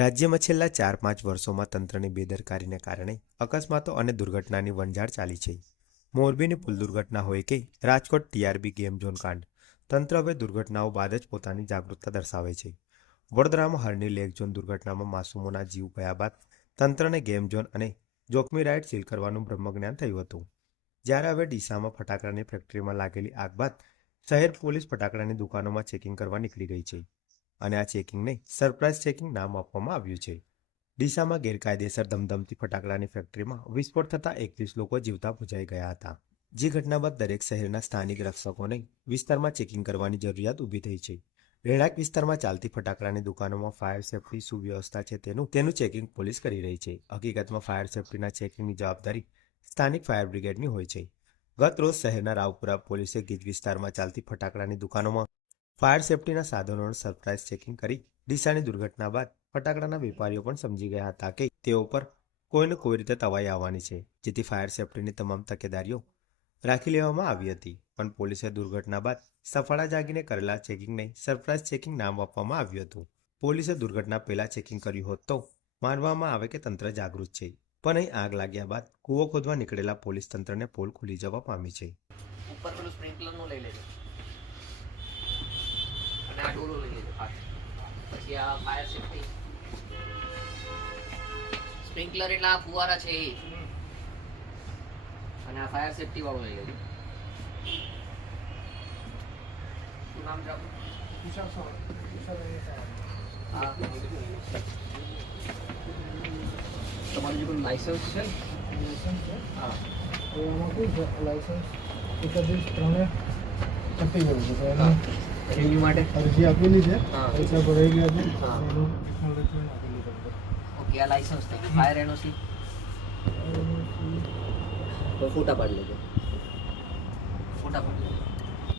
રાજ્યમાં છેલ્લા 4-5 વર્ષોમાં તંત્રની બેદરકારીને કારણે અકસ્માતો અને દુર્ઘટનાની વણઝાર ચાલી છે. મોરબીની પુલ દુર્ઘટના હોય કે રાજકોટ ટીઆરબી ગેમ ઝોન કાંડ, તંત્ર હવે દુર્ઘટનાઓ બાદ જ પોતાની જાગૃતતા દર્શાવે છે. વડોદરામાં હરની લેક ઝોન દુર્ઘટનામાં માસૂમોના જીવ ગયા બાદ તંત્રને ગેમ ઝોન અને જોખમી રાઇડ સીલ કરવાનું બ્રહ્મજ્ઞાન થયું હતું. જ્યારે હવે ડીસામાં ફટાકડાની ફેક્ટરીમાં લાગેલી આગ બાદ શહેર પોલીસ ફટાકડાની દુકાનોમાં ચેકિંગ કરવા નીકળી ગઈ છે અને આ ચેકિંગને સરપ્રાઇઝ ચેકિંગ નામ આપવામાં આવ્યું છે. ડીસામાં ગેરકાયદેસર ધમધમતી ફટાકડાની ફેક્ટરીમાં વિસ્ફોટ થતાં 21 લોકો જીવતા ભૂજાઈ ગયા હતા. જે ઘટના બાદ દરેક શહેરના સ્થાનિક રક્ષકોને વિસ્તારમાં ચેકિંગ કરવાની જરૂરિયાત ઊભી થઈ છે. રહેણાંક વિસ્તારમાં ચાલતી ફટાકડાની દુકાનોમાં ફાયર સેફટી સુવ્યવસ્થા છે તેનું ચેકિંગ પોલીસ કરી રહી છે. હકીકતમાં ફાયર સેફટીના ચેકિંગની જવાબદારી સ્થાનિક ફાયર બ્રિગેડની હોય છે. ગત રોજ શહેરના રાવપુરા પોલીસે ગીજ વિસ્તારમાં ચાલતી ફટાકડાની દુકાનોમાં ફાયર સેફટીના સાધનોનું સરપ્રાઇઝ ચેકિંગ કરી ડીસાની દુર્ઘટના બાદ ફટાકડાના વેપારીઓ પણ સમજી ગયા હતા કે તેઓ પર કોઈને કોઈ રીતે તવાઈ આવવાની છે, જેથી ફાયર સેફટીની તમામ તકેદારીઓ રાખી લેવામાં આવી હતી. પણ પોલીસે દુર્ઘટના બાદ સફાળા જાગીને કરેલા ચેકિંગને સરપ્રાઇઝ ચેકિંગ નામ આપવામાં આવ્યું હતું. પોલીસે દુર્ઘટના પહેલા ચેકિંગ કર્યું હોત તો માનવામાં આવે કે તંત્ર જાગૃત છે, પણ અહીં આગ લાગ્યા બાદ કૂવો ખોદવા નીકળેલા પોલીસ તંત્રને પોલ ખુલી જવા પામી છે. ઉપર પેલું સ્પ્રિંકલરનું લઈ લેજો અને આ ડોલો લઈ લેજો પછી આ ફાયર સેફટી સ્પ્રિંકલર એટલે આ ફુવારા છે એ અને આ ફાયર સેફટી વાળું લઈ લેજો. શું નામ છે તમારું જે કોઈ લાયસન્સ છે હા તો એમાં શું છે લાયસન્સ 31/3 પતી ગયું છે. તો એને રિન્યુ માટે અરજી આપેલી છે, પૈસા ભરાઈ ગયા છે, હા. એનું એક્નોલેજમેન્ટ આપેલું છે. ઓકે આ લાયસન્સ થઈ ગયું. ફાયર એનઓસી તો ફોટા પાડી લેજો. ફોટા પાડી લેજો.